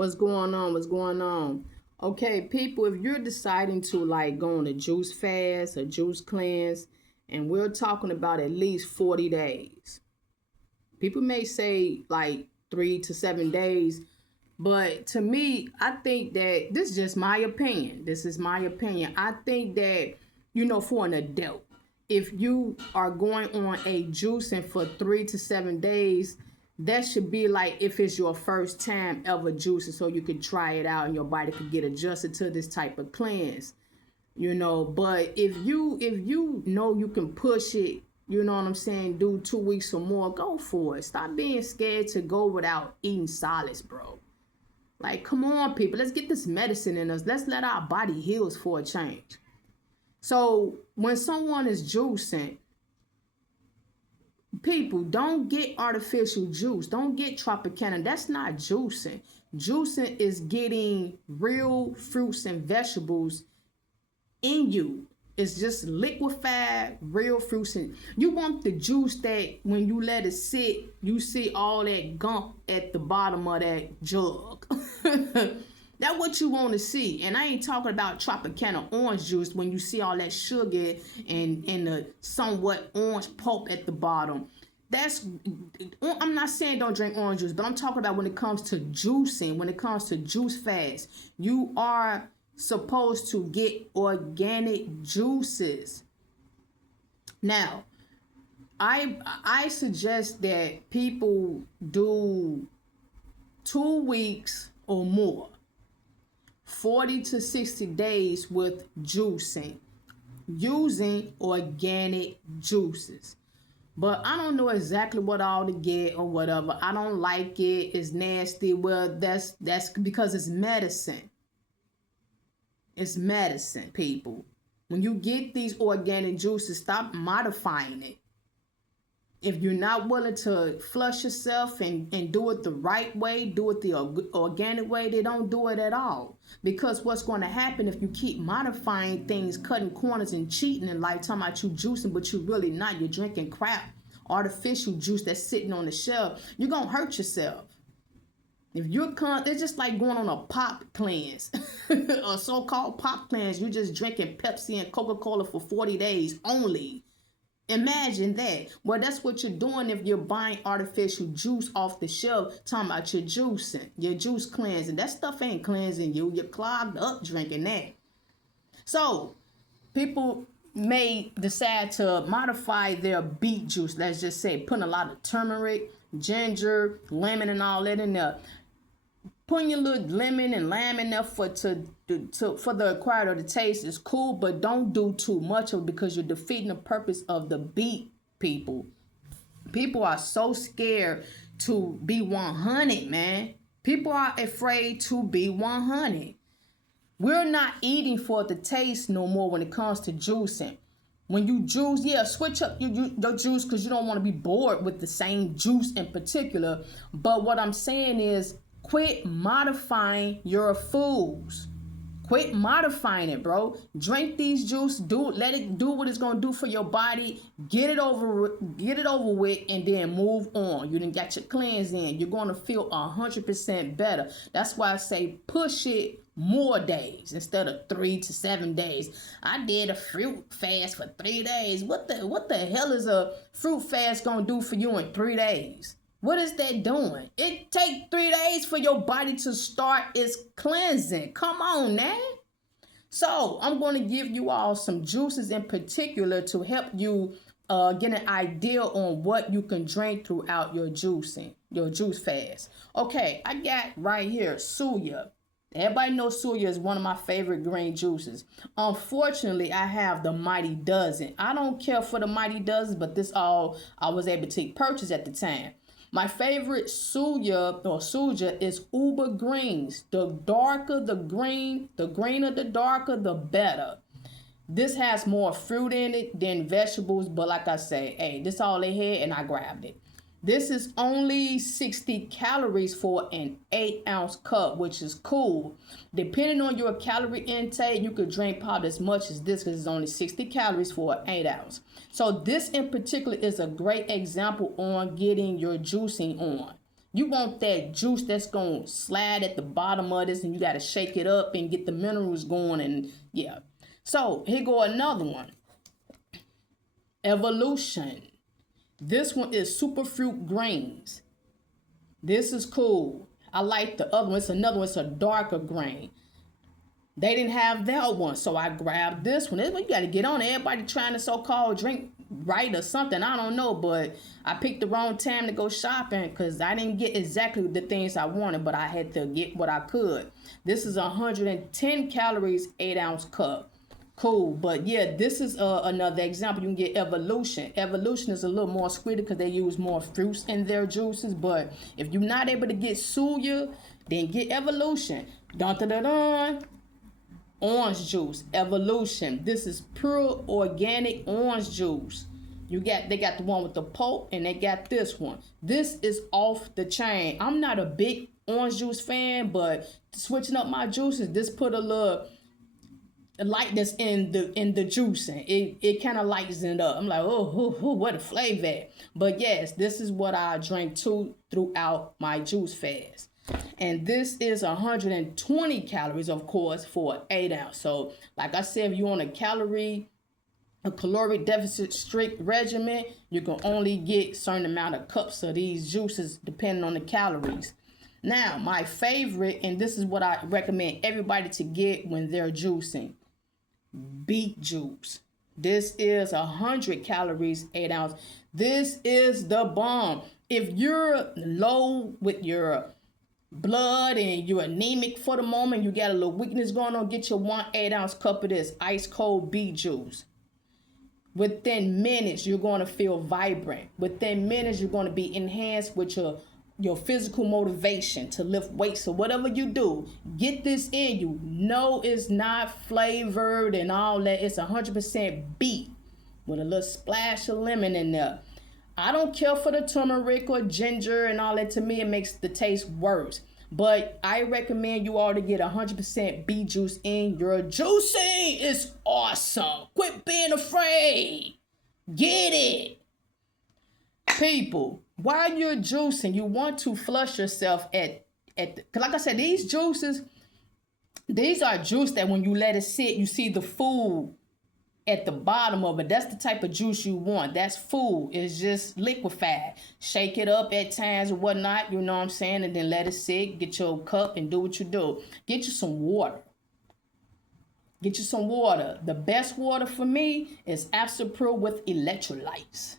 What's going on? What's going on? Okay, people, if you're deciding to like go on a juice fast or juice cleanse, and we're talking about at least 40 days. People may say like 3 to 7 days, but to me, I think that this is just my opinion. This is my opinion. I think that, for an adult, if you are going on a juicing for 3 to 7 days, that should be like if it's your first time ever juicing, so you could try it out and your body could get adjusted to this type of cleanse. But if you know you can push it, you know what I'm saying, do 2 weeks or more, go for it. Stop being scared to go without eating solids, bro. Like, come on, people. Let's get this medicine in us. Let's let our body heal for a change. So when someone is juicing, people, don't get artificial juice. Don't get Tropicana. That's not juicing. Juicing is getting real fruits and vegetables in you. It's just liquefied real fruits. And you want the juice that when you let it sit, you see all that gunk at the bottom of that jug. That's what you want to see. And I ain't talking about Tropicana orange juice when you see all that sugar and the somewhat orange pulp at the bottom. I'm not saying don't drink orange juice, but I'm talking about when it comes to juicing, when it comes to juice fast. You are supposed to get organic juices. Now, I suggest that people do 2 weeks or more, 40 to 60 days with juicing, using organic juices. But I don't know exactly what all to get or whatever. I don't like it. It's nasty. Well, that's because it's medicine. It's medicine, people. When you get these organic juices, stop modifying it. If you're not willing to flush yourself and do it the right way, do it the organic way, they don't do it at all. Because what's going to happen if you keep modifying things, cutting corners and cheating in life, talking about you juicing, but you're really not. You're drinking crap, artificial juice that's sitting on the shelf. You're going to hurt yourself. If you're it's just like going on a pop cleanse, a so-called pop cleanse. You're just drinking Pepsi and Coca-Cola for 40 days only. Imagine that. Well, that's what you're doing if you're buying artificial juice off the shelf, talking about your juicing, your juice cleansing. That stuff ain't cleansing you. You're clogged up drinking that. So, people may decide to modify their beet juice. Let's just say putting a lot of turmeric, ginger, lemon, and all that in there. Putting your little lemon and lime in there for the acquired or the taste is cool, but don't do too much of it because you're defeating the purpose of the beet, people. People are so scared to be 100, man. People are afraid to be 100. We're not eating for the taste no more when it comes to juicing. When you juice, switch up your juice because you don't want to be bored with the same juice in particular. But what I'm saying is, quit modifying your foods. Quit modifying it, bro. Drink these juice. Let it do what it's gonna do for your body. Get it over with, and then move on. You done got your cleanse in. You're gonna feel 100% better. That's why I say push it more days instead of 3 to 7 days. I did a fruit fast for 3 days. What the hell is a fruit fast gonna do for you in 3 days? What is that doing? It takes 3 days for your body to start its cleansing. Come on, man. So I'm going to give you all some juices in particular to help you get an idea on what you can drink throughout your juicing, your juice fast. Okay, I got right here Suya. Everybody knows Suya is one of my favorite green juices. Unfortunately, I have the Mighty Dozen. I don't care for the Mighty Dozen, but this all I was able to purchase at the time. My favorite Suja is Uber Greens. The darker the green, the greener the darker, the better. This has more fruit in it than vegetables, but like I say, hey, this all they had and I grabbed it. This is only 60 calories for an 8-ounce cup, which is cool. Depending on your calorie intake, you could drink probably as much as this because it's only 60 calories for an 8 ounce. So this in particular is a great example on getting your juicing on. You want that juice that's going to slide at the bottom of this, and you got to shake it up and get the minerals going. And yeah. So here go another one. Evolution. This one is superfruit grains. This is cool. I like the other one. It's another one. It's a darker grain. They didn't have that one, so I grabbed this one. You got to get on it. Everybody trying to so-called drink right or something. I don't know, but I picked the wrong time to go shopping because I didn't get exactly the things I wanted, but I had to get what I could. This is 110 calories, 8-ounce cup. Cool, but yeah, this is another example. You can get Evolution. Evolution is a little more sweeter because they use more fruits in their juices, but if you're not able to get Suya, then get Evolution. Dun dun dun dun. Orange juice, Evolution. This is pure organic orange juice. They got the one with the pulp, and they got this one. This is off the chain. I'm not a big orange juice fan, but switching up my juices, this put a little lightness in the juicing. It kind of lightens it up. I'm like, oh, what a flavor. But yes, this is what I drink throughout my juice fast. And this is 120 calories, of course, for an 8-ounce. So, like I said, if you're on a caloric deficit strict regimen, you can only get a certain amount of cups of these juices depending on the calories. Now, my favorite, and this is what I recommend everybody to get when they're juicing, beet juice. This is 100 calories, 8 ounce. This is the bomb. If you're low with your blood and you're anemic for the moment, you got a little weakness going on, get your 1 8-ounce cup of this ice cold beet juice. Within minutes, you're going to feel vibrant. Within minutes, you're going to be enhanced with your physical motivation to lift weights or whatever you do. Get this in you. No, it's not flavored and all that. It's 100% beet with a little splash of lemon in there. I don't care for the turmeric or ginger and all that. To me, it makes the taste worse. But I recommend you all to get 100% beet juice in your juicing. It's awesome. Quit being afraid. Get it. People, while you're juicing, you want to flush yourself cause like I said, these juices, these are juice that when you let it sit, you see the food at the bottom of it. That's the type of juice you want. That's food. It's just liquefied. Shake it up at times or whatnot, you know what I'm saying? And then let it sit. Get your cup and do what you do. Get you some water. Get you some water. The best water for me is Absolute with electrolytes.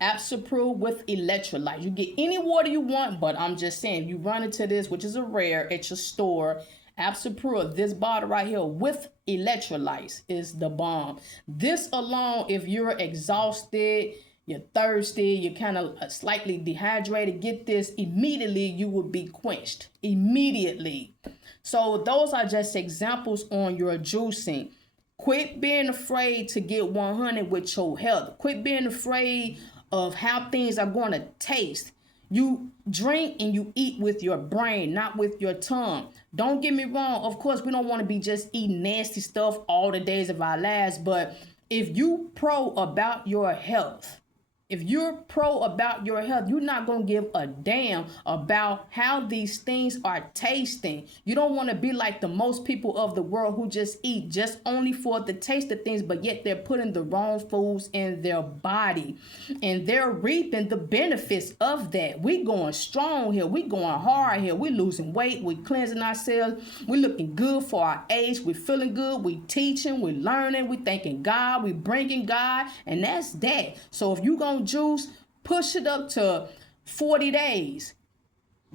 Absolute with electrolytes. You get any water you want, but I'm just saying, you run into this, which is a rare at your store, Absolute, this bottle right here with electrolytes is the bomb. This alone, if you're exhausted, you're thirsty, you're kind of slightly dehydrated, get this immediately, you will be quenched immediately. So those are just examples on your juicing. Quit being afraid to get 100 with your health. Quit being afraid of how things are going to taste. You drink and you eat with your brain, not with your tongue. Don't get me wrong. Of course, we don't want to be just eating nasty stuff all the days of our lives. But if you pro about your health, you're not going to give a damn about how these things are tasting. You don't want to be like the most people of the world who just eat just only for the taste of things, but yet they're putting the wrong foods in their body. And they're reaping the benefits of that. We going strong here. We going hard here. We losing weight. We cleansing ourselves. We looking good for our age. We feeling good. We teaching. We learning. We thanking God. We bringing God. And that's that. So if you going to juice, push it up to 40 days.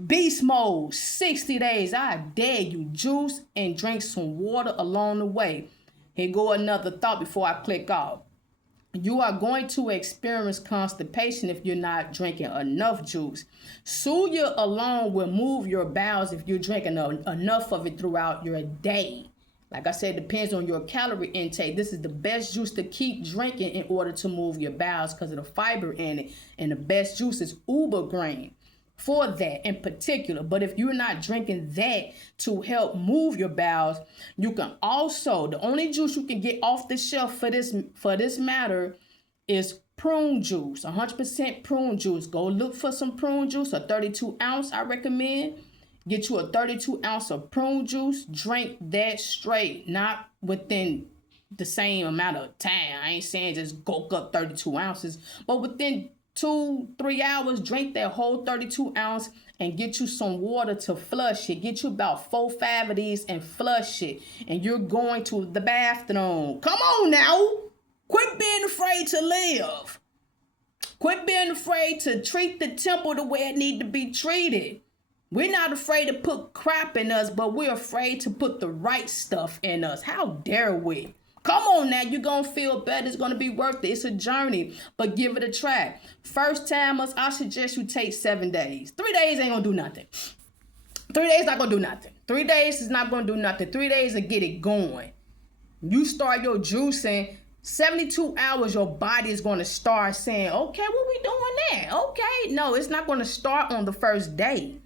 Beast mode, 60 days. I dare you. Juice and drink some water along the way. Here go another thought before I click off. You are going to experience constipation if you're not drinking enough juice. Suya alone will move your bowels if you're drinking enough of it throughout your day. Like I said, it depends on your calorie intake. This is the best juice to keep drinking in order to move your bowels because of the fiber in it. And the best juice is uber grain for that in particular. But if you're not drinking that to help move your bowels, you can also, the only juice you can get off the shelf for this matter is prune juice, 100% prune juice. Go look for some prune juice, a 32 ounce, I recommend. Get you a 32 ounce of prune juice. Drink that straight, not within the same amount of time. I ain't saying just gulp up 32 ounces, but within 2-3 hours, drink that whole 32 ounce and get you some water to flush it. Get you about 4-5 of these and flush it. And you're going to the bathroom. Come on now. Quit being afraid to live. Quit being afraid to treat the temple the way it need to be treated. We're not afraid to put crap in us, but we're afraid to put the right stuff in us. How dare we? Come on now, you're going to feel better. It's going to be worth it. It's a journey, but give it a try. First timers, I suggest you take 7 days. 3 days ain't going to do nothing. 3 days not going to do nothing. 3 days is not going to do nothing. 3 days to get it going. You start your juicing, 72 hours, your body is going to start saying, okay, what we doing now? Okay. No, it's not going to start on the first day.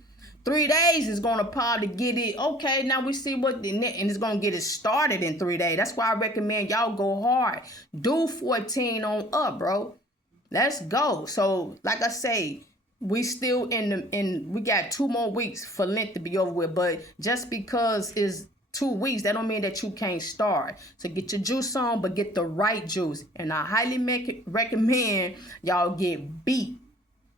3 days is going to probably get it. Okay, now we see what, and it's going to get it started in 3 days. That's why I recommend y'all go hard. Do 14 on up, bro. Let's go. So, like I say, we still we got 2 more weeks for Lent to be over with. But just because it's 2 weeks, that don't mean that you can't start. So get your juice on, but get the right juice. And I highly recommend y'all get beet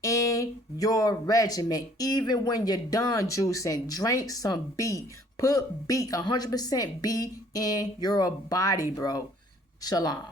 in your regimen. Even when you're done juicing, drink some beet. Put beet, 100% beet in your body, bro. Shalom.